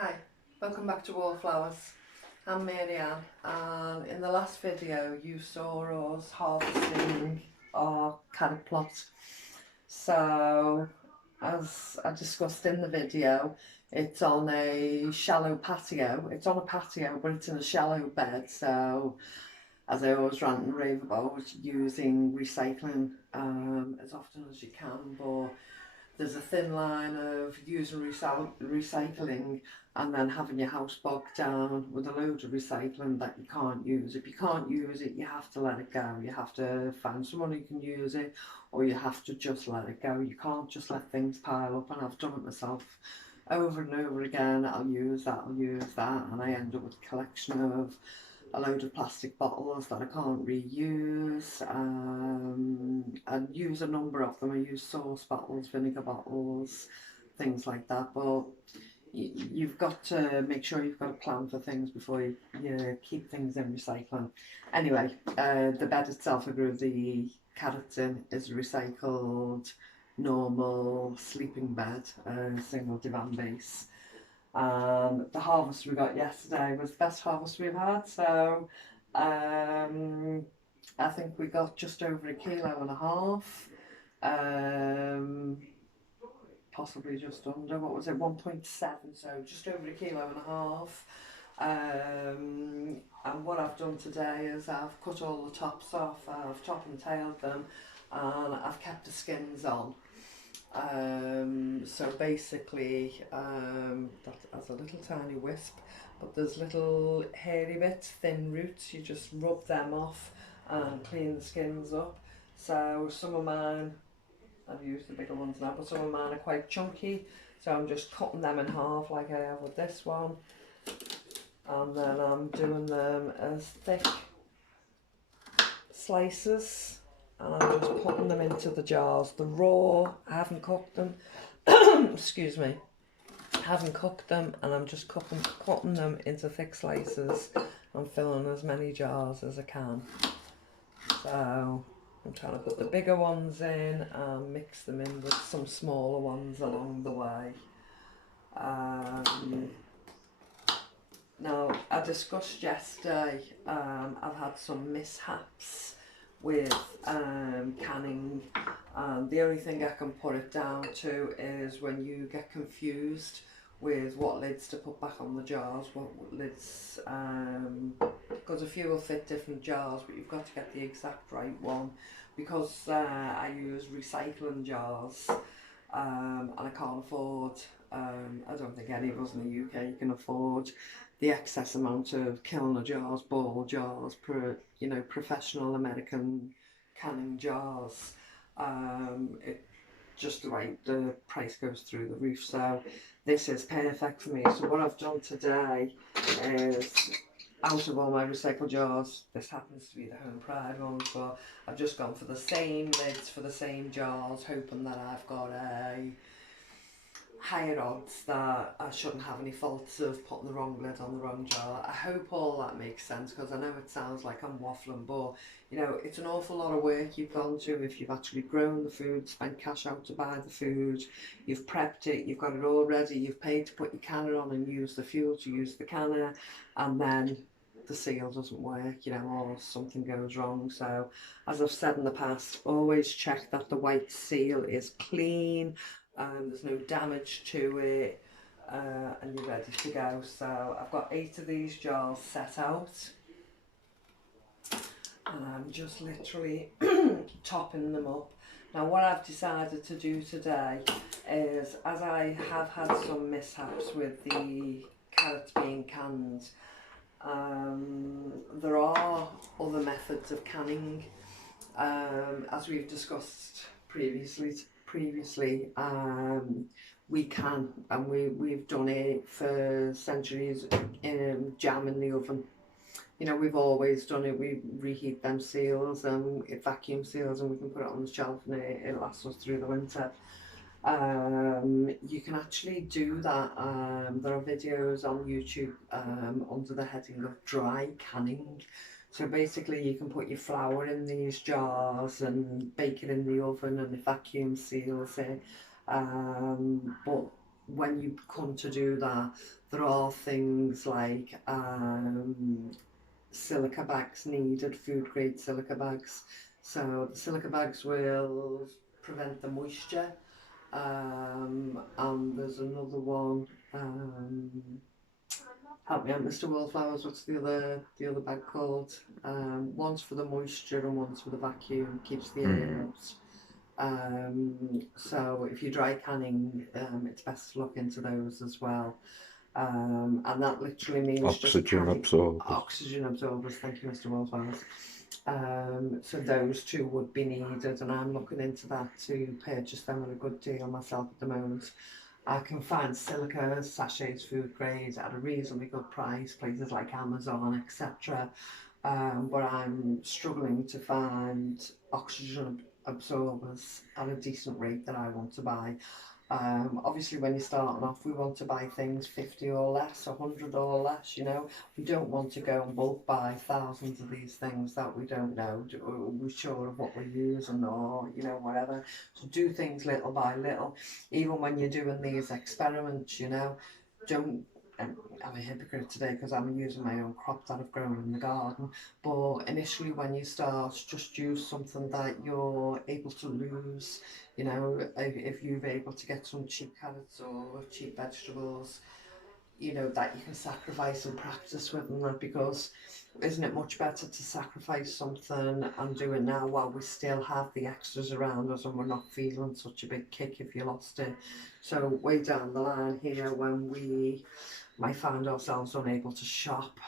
Hi, welcome back to Wallflowers. I'm Marianne, and in the last video you saw us harvesting our carrot plot. So, as I discussed in the video, it's on a shallow patio. It's on a patio, but it's in a shallow bed. So, as I always rant and rave about, using recycling as often as you can, but there's a thin line of using recycling and then having your house bogged down with a load of recycling that you can't use. If you can't use it, you have to let it go. You have to find someone who can use it, or you have to just let it go. You can't just let things pile up, and I've done it myself over and over again. I'll use that, and I end up with a collection of a load of plastic bottles that I can't reuse, and use a number of them. I use sauce bottles, vinegar bottles, things like that. But you've got to make sure you've got a plan for things before you keep things in recycling. Anyway, the bed itself I grew the carrots in is a recycled normal sleeping bed, single divan base. The harvest we got yesterday was the best harvest we've had. So I think we got just over 1.5 kilos. Possibly just under, what was it, 1.7, so just over 1.5 kilos. And what I've done today is I've cut all the tops off, I've top and tailed them, and I've kept the skins on. So basically, that has a little tiny wisp, but there's little hairy bits, thin roots. You just rub them off and clean the skins up. So some of mine, I've used the bigger ones now, but some of mine are quite chunky. So I'm just cutting them in half like I have with this one, and then I'm doing them as thick slices, and I'm just putting them into the jars. The raw, I haven't cooked them. Excuse me. I haven't cooked them, and I'm just cutting them into thick slices and filling as many jars as I can. So I'm trying to put the bigger ones in and mix them in with some smaller ones along the way. Now, I discussed yesterday, I've had some mishaps with canning, and the only thing I can put it down to is when you get confused with what lids to put back on the jars, what lids, because a few will fit different jars, but you've got to get the exact right one. Because I use recycling jars, and I can't afford, I don't think any of us in the UK can afford the excess amount of Kilner jars, ball jars, professional American canning jars. It just the right, the price goes through the roof. So this is perfect for me. So what I've done today is, out of all my recycled jars, this happens to be the Home Pride one, but I've just gone for the same lids for the same jars, hoping that I've got a higher odds that I shouldn't have any faults of putting the wrong lid on the wrong jar. I hope all that makes sense, because I know it sounds like I'm waffling, but you know, it's an awful lot of work you've gone to if you've actually grown the food, spent cash out to buy the food, you've prepped it, you've got it all ready, you've paid to put your canner on and use the fuel to use the canner, and then the seal doesn't work, you know, or something goes wrong. So as I've said in the past, always check that the white seal is clean, there's no damage to it, and you're ready to go. So I've got 8 of these jars set out, and I'm just literally topping them up. Now what I've decided to do today is, as I have had some mishaps with the carrots being canned, there are other methods of canning, as we've discussed previously. We can, and we've done it for centuries, in jam in the oven. You know, we've always done it. We reheat them seals, and it vacuum seals, and we can put it on the shelf, and it lasts us through the winter. You can actually do that. There are videos on YouTube under the heading of dry canning. So basically you can put your flour in these jars and bake it in the oven, and it vacuum seals it. But when you come to do that, there are things like silica bags needed, food grade silica bags. So the silica bags will prevent the moisture. And there's another one. Help me out, Mr. Wallflowers. What's the other bag called? One's for the moisture and one's for the vacuum. Keeps the air out. So if you're dry canning, it's best to look into those as well. And that literally means Oxygen absorbers. Oxygen absorbers. Thank you, Mr. Wallflowers. So those two would be needed, and I'm looking into that to purchase them at a good deal myself at the moment. I can find silica sachets, food grade, at a reasonably good price, places like Amazon, etc. But I'm struggling to find oxygen absorbers at a decent rate that I want to buy. Obviously when you're starting off, we want to buy things 50 or less, 100 or less, you know. We don't want to go and bulk buy thousands of these things that we don't know. Are we sure of what we're using, or, you know, whatever. So do things little by little. Even when you're doing these experiments, you know, don't, I'm a hypocrite today because I'm using my own crop that I've grown in the garden. But initially when you start, just use something that you're able to lose. You know, if you're able to get some cheap carrots or cheap vegetables, you know, that you can sacrifice and practice with and that, because isn't it much better to sacrifice something and do it now while we still have the extras around us and we're not feeling such a big kick if you lost it. So way down the line here, when we might find ourselves unable to shop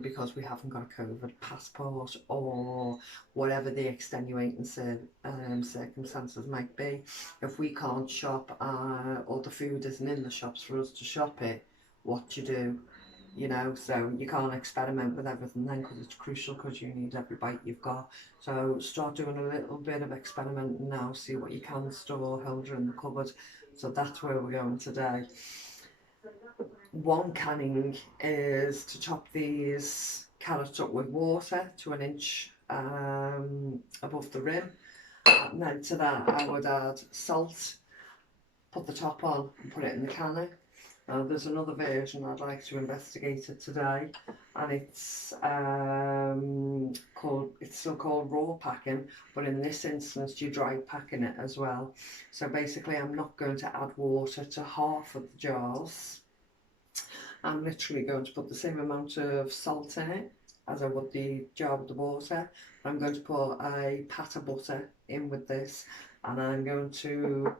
because we haven't got a COVID passport or whatever the extenuating circumstances might be. If we can't shop or the food isn't in the shops for us to shop it, what do? You know, so you can't experiment with everything then, because it's crucial, because you need every bite you've got. So start doing a little bit of experimenting now, see what you can store, hold in the cupboard. So that's where we're going today. One canning is to chop these carrots up with water to an inch above the rim. And then to that I would add salt, put the top on and put it in the canning. Now there's another version I'd like to investigate it today, and it's still called raw packing, but in this instance you're dry packing it as well. So basically I'm not going to add water to half of the jars. I'm literally going to put the same amount of salt in it as I would the jar with the water. I'm going to put a pat of butter in with this, and I'm going to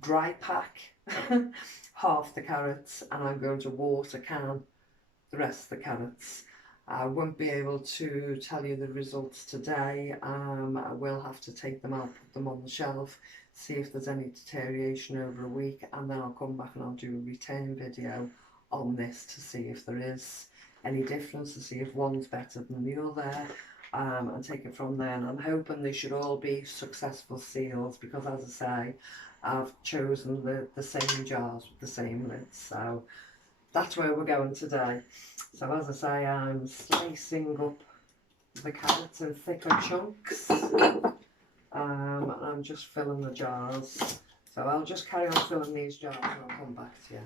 dry pack half the carrots, and I'm going to water can the rest of the carrots. I won't be able to tell you the results today. I will have to take them out, put them on the shelf, see if there's any deterioration over a week, and then I'll come back and I'll do a return video on this to see if there is any difference, to see if one's better than the other, and take it from there. And I'm hoping they should all be successful seals, because as I say, I've chosen the same jars with the same lids. So that's where we're going today. So as I say, I'm slicing up the carrots in thicker chunks, and I'm just filling the jars. So I'll just carry on filling these jars and I'll come back to you.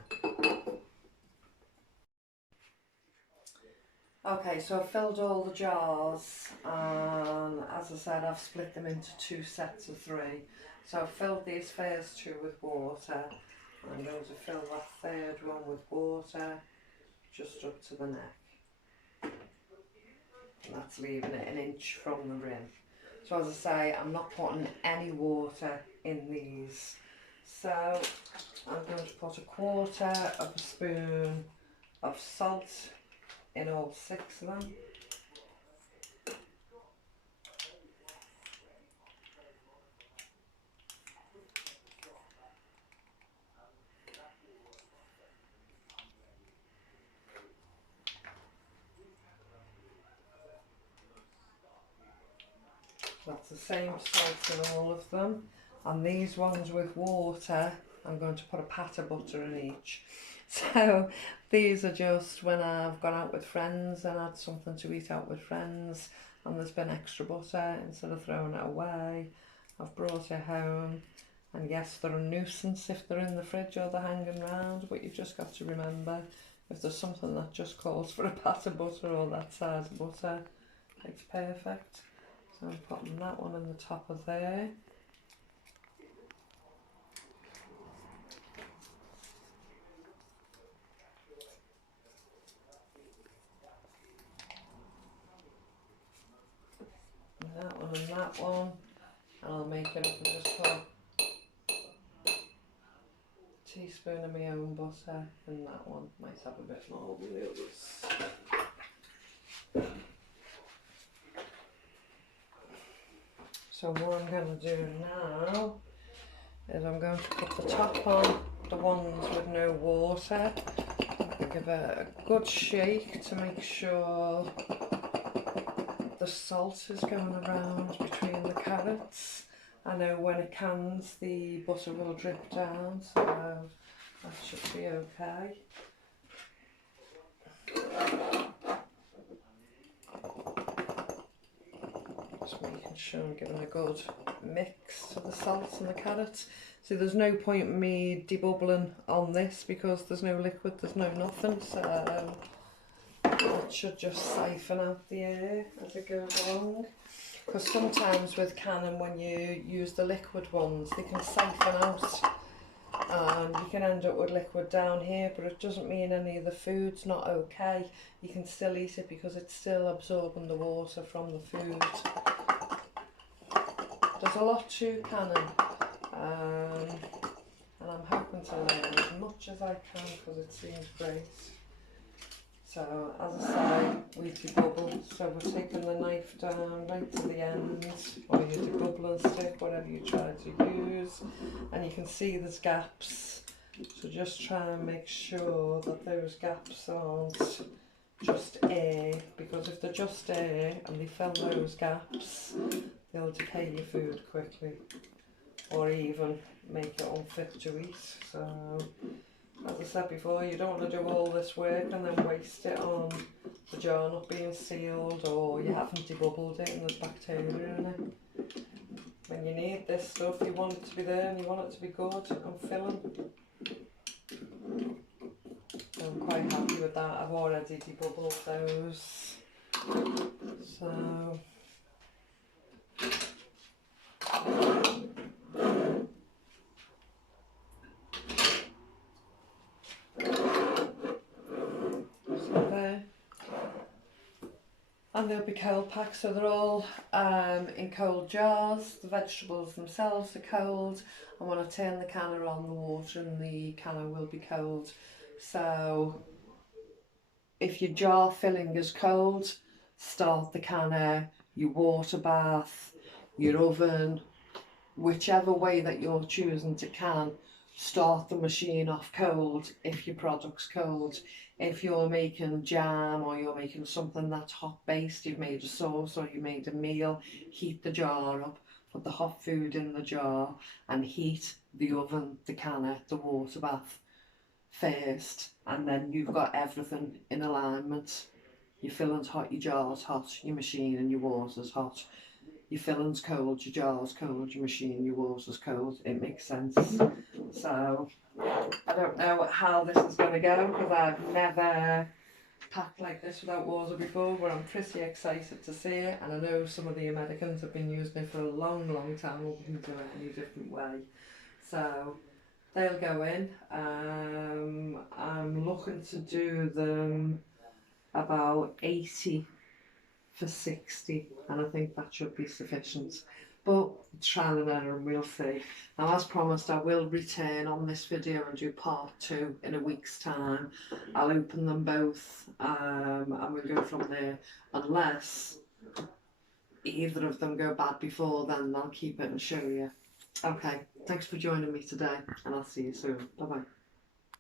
Okay, so I've filled all the jars, and as I said, I've split them into two sets of three. So I've filled these first two with water. I'm going to fill that third one with water just up to the neck. And that's leaving it an inch from the rim. So as I say, I'm not putting any water in these. So I'm going to put 1/4 spoon of salt in all 6 of them. That's the same salt in all of them. And these ones with water, I'm going to put a pat of butter in each. So these are just when I've gone out with friends and had something to eat out with friends, and there's been extra butter. Instead of throwing it away, I've brought it home And yes, they're a nuisance if they're in the fridge or they're hanging around, but you've just got to remember, if there's something that just calls for a pat of butter or that size of butter, it's perfect. So I'm putting that one in the top of there. And that one and that one. And I'll make it up and just put a teaspoon of my own butter in that one. Might have a bit more than the others. So what I'm going to do now is I'm going to put the top on the ones with no water. Give it a good shake to make sure the salt is going around between the carrots. I know when it cans the butter will drip down, so that should be okay. Just making sure I'm giving a good mix to the salt and the carrots. See, there's no point in me debubbling on this because there's no liquid, there's no nothing, so it should just siphon out the air as it goes along. Because sometimes with canning, when you use the liquid ones, they can siphon out and you can end up with liquid down here, but it doesn't mean any of the food's not okay. You can still eat it because it's still absorbing the water from the food. There's a lot to canning, and I'm hoping to learn as much as I can because it seems great. So as I say, we debubble, so we're taking the knife down right to the end, or your debubbling stick, whatever you try to use, and you can see there's gaps, so just try and make sure that those gaps aren't just air, because if they're just air and they fill those gaps, they'll decay your food quickly, or even make it unfit to eat. So as I said before, you don't want to do all this work and then waste it on the jar not being sealed, or you haven't debubbled it and there's bacteria in it. When you need this stuff, you want it to be there and you want it to be good and filling. So I'm quite happy with that. I've already debubbled those. So there. And they'll be cold packed, so they're all in cold jars. The vegetables themselves are cold, and when I turn the canner on, the water in the canner will be cold. So if your jar filling is cold, start the canner, your water bath, your oven, whichever way that you're choosing to can, start the machine off cold if your product's cold. If you're making jam or you're making something that's hot based, you've made a sauce or you made a meal, heat the jar up, put the hot food in the jar and heat the oven, the canner, the water bath first, and then you've got everything in alignment. Your filling's hot, your jar's hot, your machine and your water's hot. Your filling's cold, your jar's cold, your machine, your water's cold. It makes sense. So I don't know how this is going to go because I've never packed like this without water before, but I'm pretty excited to see it, and I know some of the Americans have been using it for a long time and wouldn't do it any different way. So they'll go in. I'm looking to do them about 80 for 60, and I think that should be sufficient, but trial and error and we'll see. Now as promised, I will return on this video and do part 2 in a week's time. I'll open them both and we'll go from there, unless either of them go bad before then. I'll keep it and show you. Okay, thanks for joining me today and I'll see you soon. Bye bye.